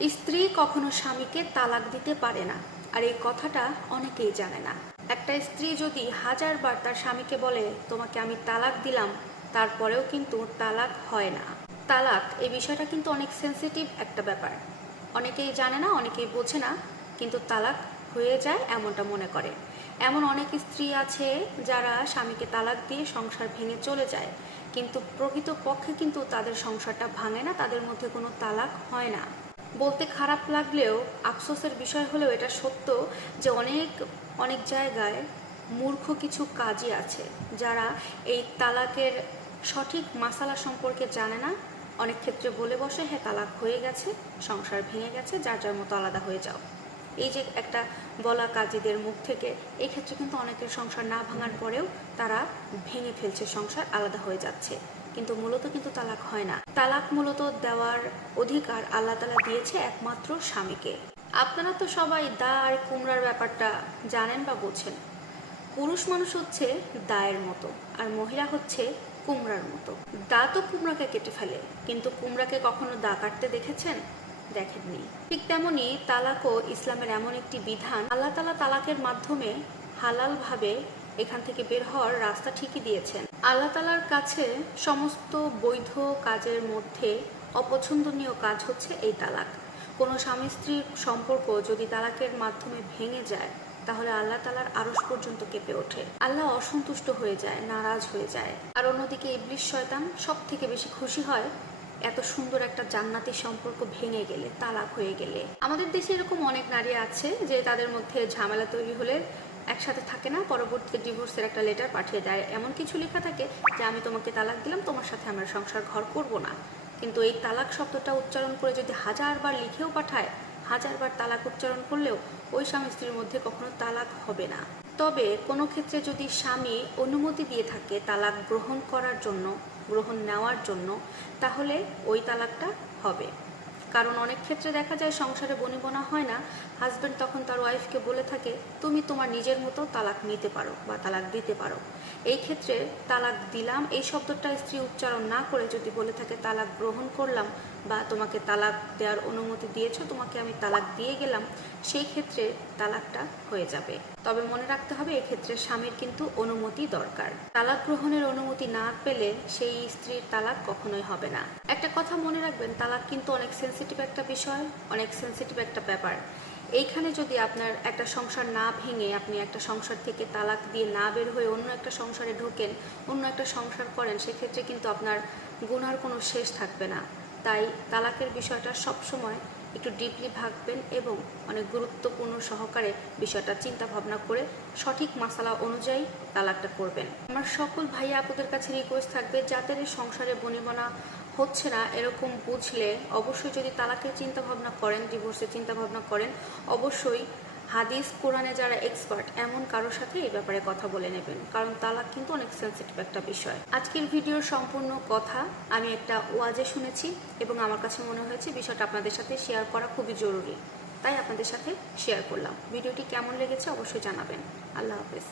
স্ত্রী কখনো স্বামীকে তালাক দিতে পারে না, আর এই কথাটা অনেকেই জানে না। একটা স্ত্রী যদি হাজারবার তার স্বামীকে বলে, তোমাকে আমি তালাক দিলাম তারপরেও কিন্তু তালাক হয় না। তালাক, এই বিষয়টা কিন্তু অনেক সেন্সিটিভ একটা ব্যাপার। অনেকেই জানে না, অনেকেই বোঝে না, কিন্তু তালাক হয়ে যায় এমনটা মনে করে। এমন অনেক স্ত্রী আছে যারা স্বামীকে তালাক দিয়ে সংসার ভেঙে চলে যায়, কিন্তু প্রকৃত পক্ষে কিন্তু তাদের সংসারটা ভাঙে না, তাদের মধ্যে কোনো তালাক হয় না। বলতে খারাপ লাগলেও আফসোসের বিষয় হলেও এটা সত্য যে অনেক অনেক জায়গায় মূর্খ কিছু কাজই আছে যারা এই তালাকের সঠিক মাসালা সম্পর্কে জানে না। অনেক ক্ষেত্রে বলে বসে হ্যাঁ তালাক হয়ে গেছে, সংসার ভেঙে গেছে, যার যার মতো আলাদা হয়ে যাও। এই যে একটা বলা কাজীদের মুখ থেকে, এই ক্ষেত্রে কিন্তু অনেকের সংসার না ভাঙার পরেও তারা ভেঙে ফেলছে, সংসার আলাদা হয়ে যাচ্ছে। কিন্তু মূলত কিন্তু তালাক হয় না। তালাক মূলত দেওয়ার অধিকার আল্লাহ তালা দিয়েছে একমাত্র স্বামীকে। আপনারা তো সবাই দা আর কুমড়ার ব্যাপারটা জানেন বা বোঝেন পুরুষ মানুষ হচ্ছে দায়ের মতো আর মহিলা হচ্ছে কুমড়ার মতো। দা তো কুমড়াকে কেটে ফেলে, কিন্তু কুমড়াকে কখনো দা কাটতে দেখেছেন? দেখেননি। ঠিক তেমনি তালাকও ইসলামের এমন একটি বিধান, আল্লাহ তালা তালাকের মাধ্যমে হালালভাবে এখান থেকে বের হওয়ার রাস্তা ঠিকই দিয়েছেন। আল্লাহ তালার কাছে সমস্ত বৈধ কাজের মধ্যে অপছন্দনীয় কাজ হচ্ছে এই তালাক। কোনো স্বামী স্ত্রীর সম্পর্ক যদি তালাকের মাধ্যমে ভেঙে যায়, তাহলে আল্লাহ তালার আরস পর্যন্ত কেঁপে ওঠে। আল্লাহ অসন্তুষ্ট হয়ে যায়, নারাজ হয়ে যায়। আর অন্যদিকে ইবলিশ শয়তান সব থেকে বেশি খুশি হয় এত সুন্দর একটা জান্নাতি সম্পর্ক ভেঙে গেলে, তালাক হয়ে গেলে। আমাদের দেশে এরকম অনেক নারী আছে যে তাদের মধ্যে ঝামেলা তৈরি হলে একসাথে থাকে না, পরবর্তীতে ডিভোর্সের একটা লেটার পাঠিয়ে দেয়। এমন কিছু লেখা থাকে যে, আমি তোমাকে তালাক দিলাম, তোমার সাথে আমরা সংসার ঘর করব না। কিন্তু এই তালাক শব্দটা উচ্চারণ করে যদি হাজারবার লিখেও পাঠায় হাজারবার তালাক উচ্চারণ করলেও ওই স্বামী স্ত্রীর মধ্যে কখনো তালাক হবে না। তবে কোনো ক্ষেত্রে যদি স্বামী অনুমতি দিয়ে থাকে তালাক গ্রহণ করার জন্য, গ্রহণ নেওয়ার জন্য, তাহলে ওই তালাকটা হবে। কারণ অনেক ক্ষেত্রে দেখা যায় সংসারে বনিবনা হয় না। হাজব্যান্ড তখন তার ওয়াইফকে বলে থাকে, তুমি তোমার নিজের মতো তালাক নিতে পারো বা তালাক দিতে পারো। এই ক্ষেত্রে তালাক দিলাম, এই শব্দটা স্ত্রী উচ্চারণ না করে যদি বলে থাকে, তালাক গ্রহণ করলাম বা তোমাকে তালাক দেওয়ার অনুমতি দিয়েছ, তোমাকে আমি তালাক দিয়ে গেলাম, সেই ক্ষেত্রে তালাকটা হয়ে যাবে। তবে মনে রাখতে হবে, এক্ষেত্রে স্বামীর কিন্তু অনুমতি দরকার। তালাক গ্রহণের অনুমতি না পেলে সেই স্ত্রীর তালাক কখনোই হবে না। একটা কথা মনে রাখবেন, তালাক কিন্তু অনেক সেন্সিটিভ একটা বিষয়, অনেক সেন্সিটিভ একটা ব্যাপার। এইখানে যদি আপনার একটা সংসার না ভেঙে আপনি একটা সংসার থেকে তালাক দিয়ে না বের হয়ে অন্য একটা সংসারে ঢোকেন, অন্য একটা সংসার করেন, সেক্ষেত্রে কিন্তু আপনার গুনার কোনো শেষ থাকবে না। তাই তালাকের বিষয়টা সবসময় একটু ডিপলি ভাববেন এবং অনেক গুরুত্বপূর্ণ সহকারে বিষয়টা চিন্তা ভাবনা করে সঠিক মশালা অনুযায়ী তালাকটা করবেন। আমার সকল ভাইয়া আপুদের কাছে রিকোয়েস্ট থাকবে, যাদের সংসারে বনিবনা হচ্ছে না, এরকম বুঝলে অবশ্যই যদি তালাকের চিন্তা ভাবনা করেন ডিভোর্সের চিন্তা ভাবনা করেন, অবশ্যই হাদিস কোরআনে যারা এক্সপার্ট এমন কারোর সাথে এই ব্যাপারে কথা বলে নেবেন, কারণ তালাক কিন্তু অনেক সেন্সিটিভ একটা বিষয়। আজকের ভিডিওর সম্পূর্ণ কথা আমি একটা ওয়াজে শুনেছি এবং আমার কাছে মনে হয়েছে বিষয়টা আপনাদের সাথে শেয়ার করা খুবই জরুরি। তাই আপনাদের সাথে শেয়ার করলাম। ভিডিওটি কেমন লেগেছে অবশ্যই জানাবেন। আল্লাহ হাফেজ।